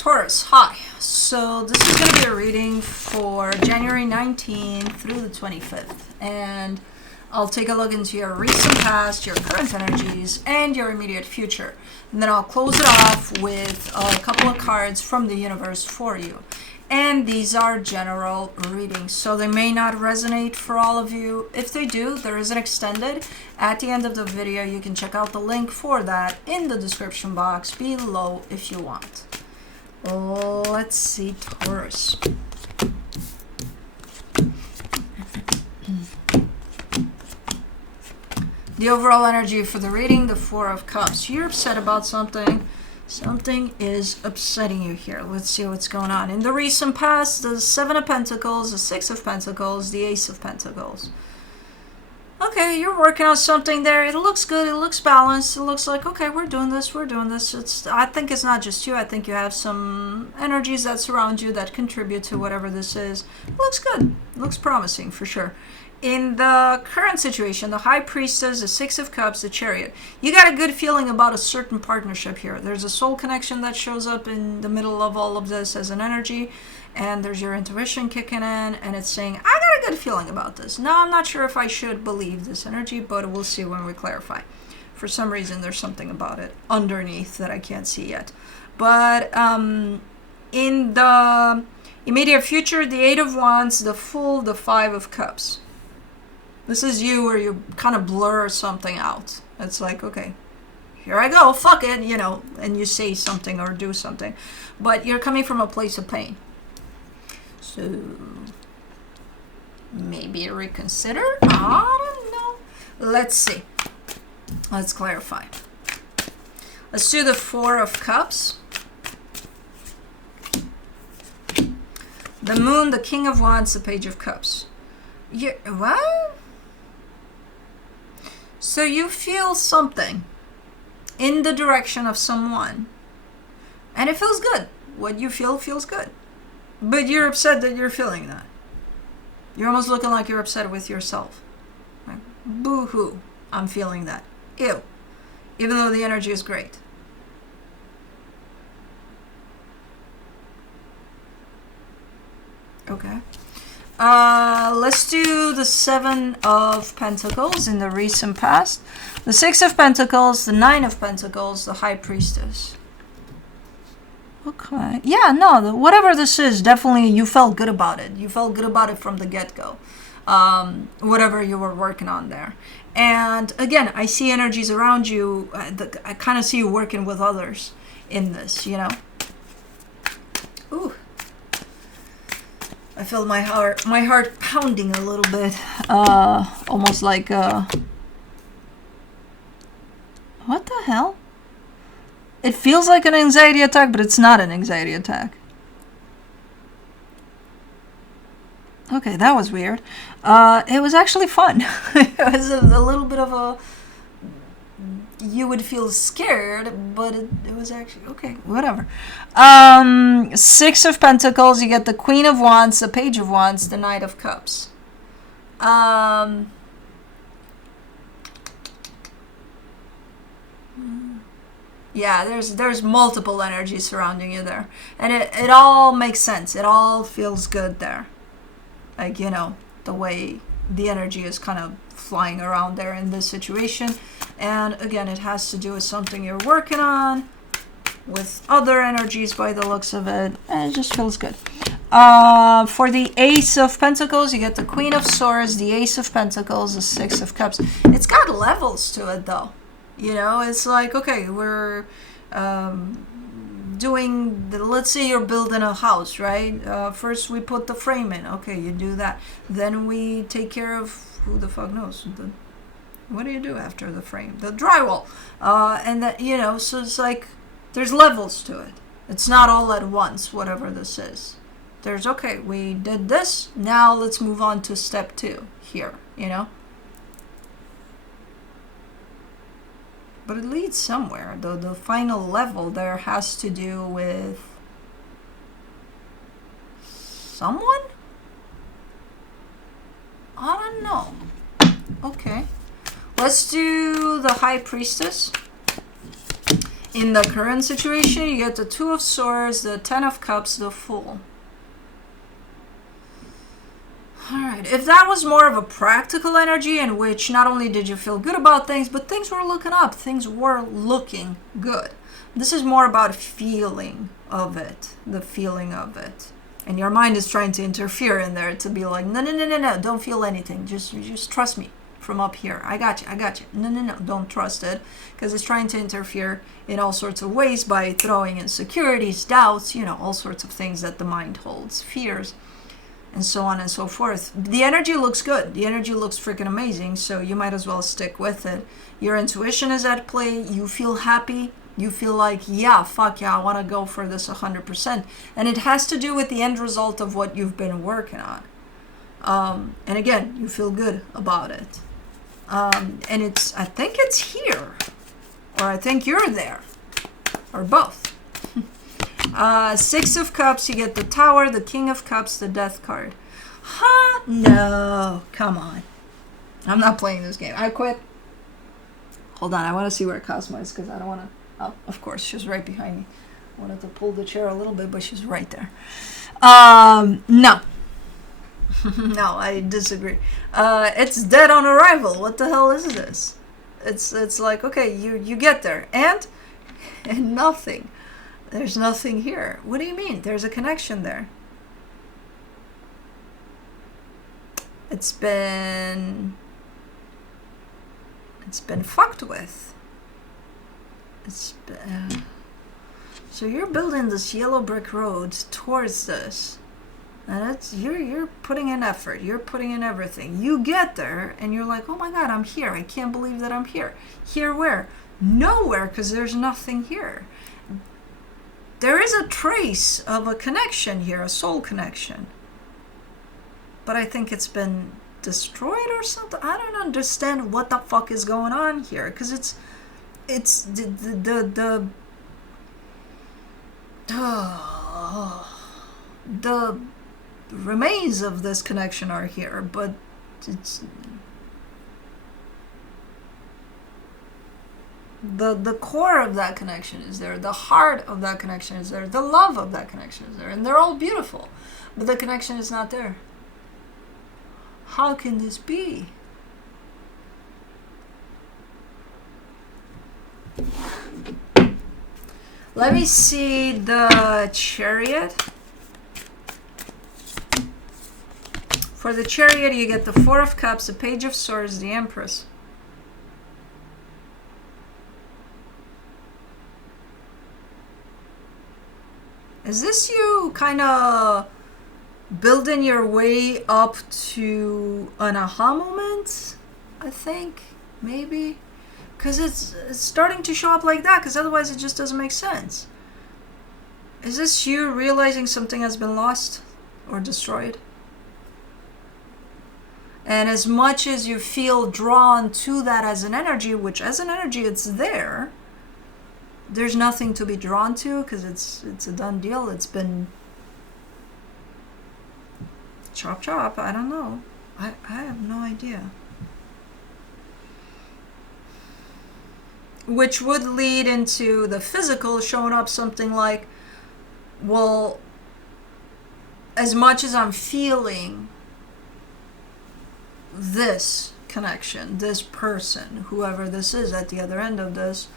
Taurus, hi. So this is going to be a reading for January 19th through the 25th. And I'll take a look into your recent past, your current energies, and your immediate future. And then I'll close it off with a couple of cards from the universe for you. And these are general readings, so they may not resonate for all of you. If they do, there is an extended. At the end of the video, you can check out the link for that in the description box below if you want. Let's see, Taurus. The overall energy for the reading, the Four of Cups. You're upset about something. Something is upsetting you here. Let's see what's going on. In the recent past, the Seven of Pentacles, the Six of Pentacles, the Ace of Pentacles. Okay, you're working on something there. It looks good. It looks balanced. It looks like, okay, we're doing this. We're doing this. I think it's not just you. I think you have some energies that surround you that contribute to whatever this is. It looks good. It looks promising for sure. In the current situation, the High Priestess, the Six of Cups, the Chariot, you got a good feeling about a certain partnership here. There's a soul connection that shows up in the middle of all of this as an energy, and there's your intuition kicking in, and it's saying, I got a good feeling about this. Now, I'm not sure if I should believe this energy, but we'll see when we clarify. For some reason, there's something about it underneath that I can't see yet. But in the immediate future, the Eight of Wands, the Fool, the Five of Cups. This is you where you kind of blur something out. It's like, okay, here I go, fuck it, you know, and you say something or do something. But you're coming from a place of pain. So, maybe reconsider? I don't know. Let's see. Let's clarify. Let's do the Four of Cups. The Moon, the King of Wands, the Page of Cups. What? So you feel something in the direction of someone, and it feels good. What you feel feels good. But you're upset that you're feeling that. You're almost looking like you're upset with yourself. Like, boo-hoo, I'm feeling that. Ew. Even though the energy is great. Okay. Let's do the Seven of Pentacles in the recent past. The Six of Pentacles, the Nine of Pentacles, the High Priestess. Okay. Yeah, no, whatever this is, definitely you felt good about it. You felt good about it from the get-go. Whatever you were working on there. And again, I see energies around you. I kind of see you working with others in this, you know. Ooh. I feel my heart pounding a little bit, almost like, what the hell? It feels like an anxiety attack, but it's not an anxiety attack. Okay, that was weird. It was actually fun. It was a little bit of a, you would feel scared, but it was actually, okay, whatever. Six of Pentacles, you get the Queen of Wands, the Page of Wands, the Knight of Cups. Yeah, there's multiple energies surrounding you there. And it all makes sense. It all feels good there. Like, you know, the way the energy is kind of flying around there in this situation. And again, it has to do with something you're working on with other energies by the looks of it, and it just feels good. For the Ace of Pentacles, you get the Queen of Swords, the Ace of Pentacles, the Six of Cups. It's got levels to it though, you know. It's like, okay, we're doing let's say you're building a house, right? First we put the frame in, okay, you do that, then we take care of, who the fuck knows, what do you do after the frame? The drywall. And that, you know, so it's like there's levels to it. It's not all at once, whatever this is. There's, okay, we did this, now let's move on to step 2 here, you know? But it leads somewhere. The final level there has to do with someone? I don't know. Okay. Let's do the High Priestess. In the current situation, you get the Two of Swords, the Ten of Cups, the Fool. Alright, if that was more of a practical energy in which not only did you feel good about things, but things were looking up, things were looking good. This is more about feeling of it, the feeling of it. And your mind is trying to interfere in there to be like, no, no, no, no, no, don't feel anything. Just trust me from up here. I got you, I got you. No, no, no, don't trust it. Because it's trying to interfere in all sorts of ways by throwing insecurities, doubts, you know, all sorts of things that the mind holds, fears, and so on and so forth. The energy looks good. The energy looks freaking amazing, so you might as well stick with it. Your intuition is at play. You feel happy. You feel like, yeah, fuck yeah, I want to go for this 100%. And it has to do with the end result of what you've been working on. And again, you feel good about it. And I think it's here. Or I think you're there. Or both. Six of Cups, you get the Tower, the King of Cups, the Death card. Huh? No. Come on. I'm not playing this game. I quit. Hold on, I want to see where Cosmo is because I don't want to... Oh, of course, she's right behind me. I wanted to pull the chair a little bit, but she's right there. No. No, I disagree. It's dead on arrival. What the hell is this? It's like, okay, you get there. And nothing. There's nothing here. What do you mean? There's a connection there. It's been fucked with. So you're building this yellow brick road towards this. And you're putting in effort. You're putting in everything. You get there and you're like, oh my God, I'm here. I can't believe that I'm here. Here where? Nowhere, because there's nothing here. There is a trace of a connection here, a soul connection. But I think it's been destroyed or something. I don't understand what the fuck is going on here. Because it's the remains of this connection are here, but it's the core of that connection is there, the heart of that connection is there, the love of that connection is there, and they're all beautiful, but the connection is not there. How can this be? Let me see the Chariot. For the Chariot, you get the Four of Cups, the Page of Swords, the Empress. Is this you kind of building your way up to an aha moment? I think, maybe. Because it's starting to show up like that, because otherwise it just doesn't make sense. Is this you realizing something has been lost or destroyed? And as much as you feel drawn to that as an energy, which as an energy it's there, there's nothing to be drawn to because it's a done deal. It's been chop chop. I don't know. I have no idea. Which would lead into the physical showing up something like, well, as much as I'm feeling this connection, this person, whoever this is at the other end of this,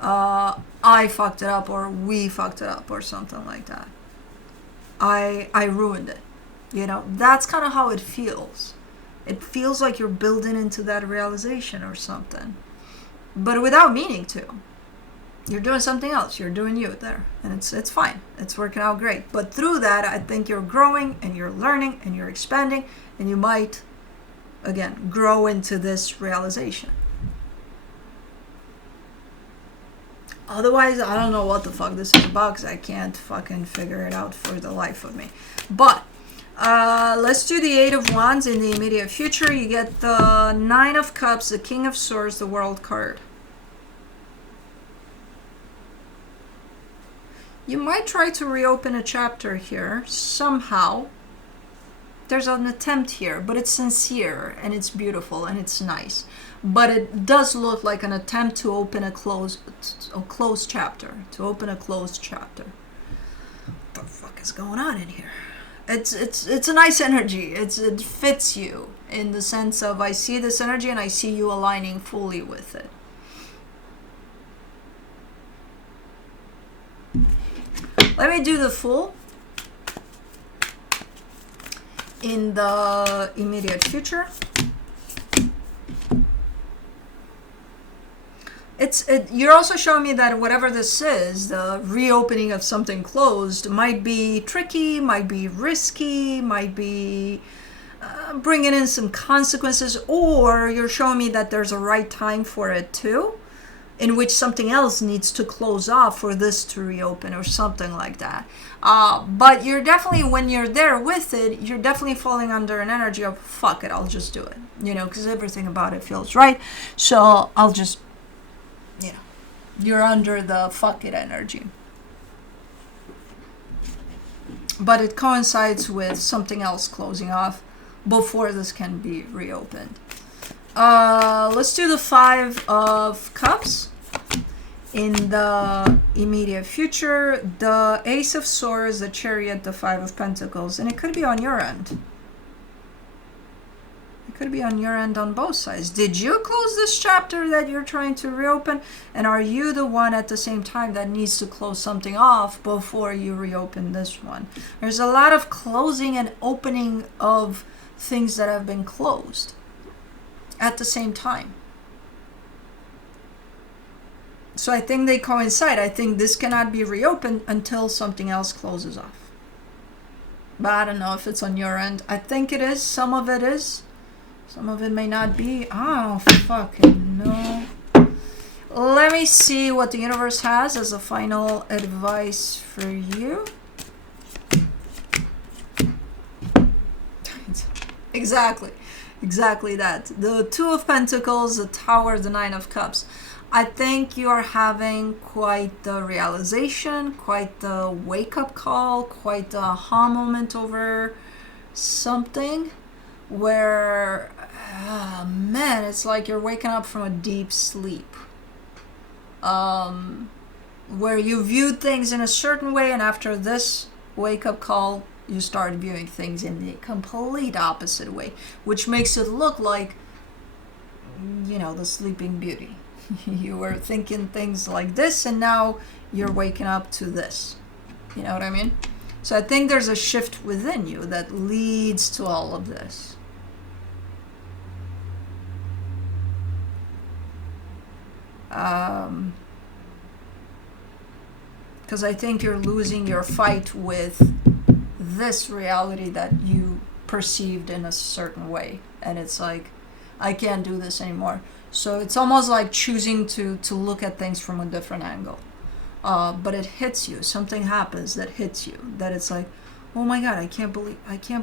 I fucked it up, or we fucked it up, or something like that. I ruined it. You know, that's kind of how it feels. It feels like you're building into that realization or something. But without meaning to. You're doing something else. You're doing you there. And it's fine. It's working out great. But through that, I think you're growing and you're learning and you're expanding. And you might, again, grow into this realization. Otherwise, I don't know what the fuck this is about because I can't fucking figure it out for the life of me. But let's do the Eight of Wands in the immediate future. You get the Nine of Cups, the King of Swords, the World card. You might try to reopen a chapter here somehow. There's an attempt here, but it's sincere and it's beautiful and it's nice. But it does look like an attempt to open a closed chapter. To open a closed chapter. What the fuck is going on in here? It's a nice energy. It fits you in the sense of I see this energy and I see you aligning fully with it. Let me do the full. In the immediate future. You're also showing me that whatever this is, the reopening of something closed, might be tricky, might be risky, might be bringing in some consequences, or you're showing me that there's a right time for it too, in which something else needs to close off for this to reopen or something like that. But you're definitely, when you're there with it, you're definitely falling under an energy of, fuck it, I'll just do it. Because everything about it feels right. So I'll just, you're under the fuck it energy. But it coincides with something else closing off before this can be reopened. Let's do the 5 of Cups. In the immediate future, the Ace of Swords, the Chariot, the 5 of Pentacles. And it could be on your end. It could be on your end on both sides. Did you close this chapter that you're trying to reopen? And are you the one at the same time that needs to close something off before you reopen this one? There's a lot of closing and opening of things that have been closed at the same time. So I think they coincide. I think this cannot be reopened until something else closes off. But I don't know if it's on your end. I think it is. Some of it is. Some of it may not be. Oh, fucking no. Let me see what the universe has as a final advice for you. Exactly. Exactly that. The 2 of Pentacles, the Tower, the 9 of Cups. I think you are having quite the realization, quite the wake-up call, quite the aha moment over something where, man, it's like you're waking up from a deep sleep. Where you viewed things in a certain way, and after this wake-up call, you start viewing things in the complete opposite way, which makes it look like, the Sleeping Beauty. You were thinking things like this, and now you're waking up to this. You know what I mean? So I think there's a shift within you that leads to all of this. Because I think you're losing your fight with this reality that you perceived in a certain way. And it's like, I can't do this anymore. So it's almost like choosing to look at things from a different angle. But it hits you. Something happens that hits you. That it's like, oh my God, I can't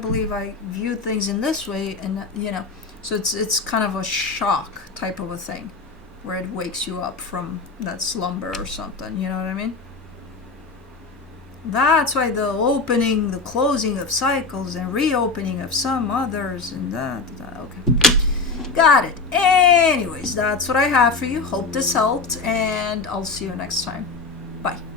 believe I viewed things in this way. And, so it's kind of a shock type of a thing where it wakes you up from that slumber or something. You know what I mean? That's why the opening, the closing of cycles and reopening of some others and that. Okay. Got it. Anyways, that's what I have for you. Hope this helped, and I'll see you next time. Bye.